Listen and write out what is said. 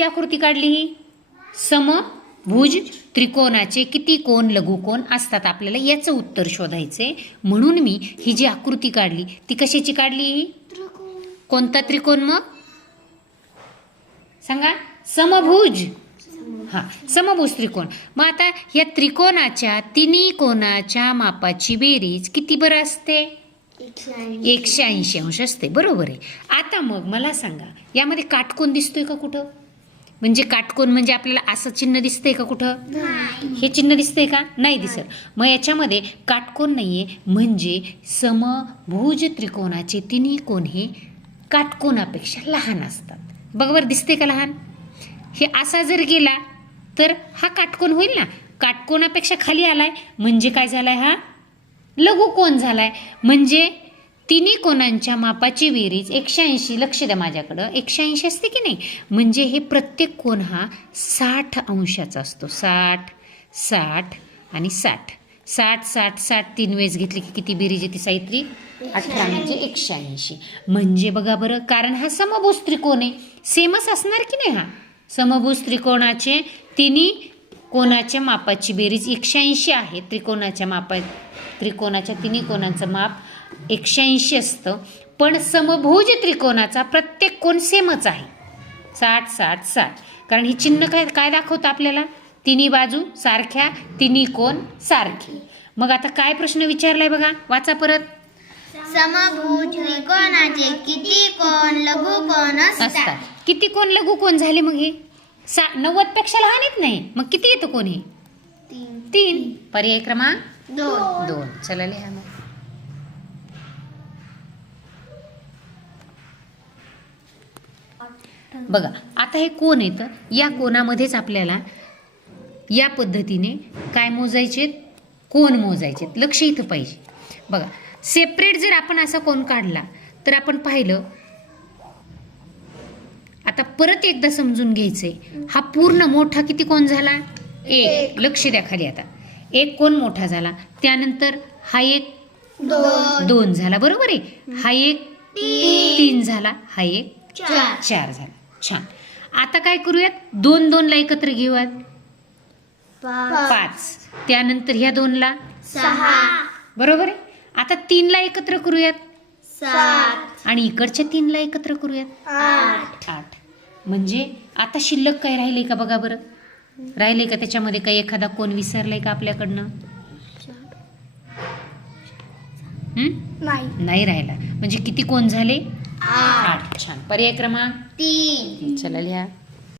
कोणती आकृती काढली ही? समभुज त्रिकोणाचे किती कोन लघुकोन असतात आपल्याला याचं उत्तर शोधायचंय. म्हणून मी ही जी आकृती काढली ती कशाची काढली ही? कोणता त्रिकोण मग सांगा? समभुज. हा, समभुज त्रिकोण. मग आता या त्रिकोणाच्या तिन्ही कोणाच्या मापाची बेरीज किती बरं असते? 180 अंश असते. बरोबर आहे. आता मग मला सांगा यामध्ये काटकोन दिसतोय का कुठं? म्हणजे काटकोन म्हणजे आपल्याला असं चिन्ह दिसतंय का कुठं? हे चिन्ह दिसतंय का? नाही दिसत. मग याच्यामध्ये काटकोन नाहीये म्हणजे समभुज त्रिकोणाचे तिन्ही कोन हे काटकोनापेक्षा लहान असतात. बघ बरं दिसते का लहान? हे असा जर गेला तर हा काटकोन होईल ना. काटकोनापेक्षा खाली आलाय म्हणजे काय झालाय? हा लघुकोन झालाय. म्हणजे तिन्ही कोणांच्या मापाची बेरीज 180. लक्ष द्या माझ्याकडं, 180 असते की नाही. म्हणजे हे प्रत्येक कोन हा 60 अंशाचा असतो. 60 60 आणि 60. 60 60 60 तीन वेळेस घेतली की किती बेरीज येते साहित्रिक? 18 म्हणजे 180. म्हणजे बघा बरं, कारण हा समभुज त्रिकोण आहे. सेमच असणार की नाही? हा समभुज त्रिकोणाचे तिन्ही कोणाच्या मापाची बेरीज 180 आहे. त्रिकोणाच्या तिन्ही कोणाचं माप 180 असतं. पण समभुज त्रिकोणाचा प्रत्येक कोन सेमच आहे. 60 60 60. कारण ही चिन्ह काय दाखवतं आपल्याला? तिन्ही बाजू सारख्या, तिन्ही कोन सारखे. मग आता काय प्रश्न विचारलाय बघा, वाचा परत. समभुज त्रिकोणाचे किती कोन लघुकोन असतात? किती कोन लघुकोन झाले मग हे? 90 पेक्षा लहान येत नाही. मग किती येतं कोन हे? 3. पर्याय क्रमांक 2. चला लिहा मग. बघा आता हे कोन येतं. या कोनामध्येच आपल्याला या पद्धतीने काय मोजायचे? कोन मोजायचे. लक्ष इथं पाहिजे. बघा सेपरेट जर आपण असा कोन काढला तर आपण पाहिलं. आता परत एकदा समजून घ्यायचंय. हा पूर्ण मोठा किती कोन झाला? 1. लक्ष द्या खाली. आता एक कोन मोठा झाला, त्यानंतर हा एक 2 झाला. बरोबर आहे. हा एक 3 झाला, हा एक 4 झाला. छान. आता काय करूयात? 2 2 ला एकत्र घेऊयात. 5. त्यानंतर ह्या 2 ला 6. बरोबर आहे. आता 3 ला एकत्र करूयात. 7. आणि इकडच्या 3 ला एकत्र करूयात. 8. म्हणजे आता शिल्लक काय राहिले का बघा बरं. राहिले का त्याच्यामध्ये काही एखादा कोन विसरलाय का आपल्याकडनं? नाही राहिला. म्हणजे किती कोन झाले? 8. छान. पर्याय क्रमांक 3. चला लिहा.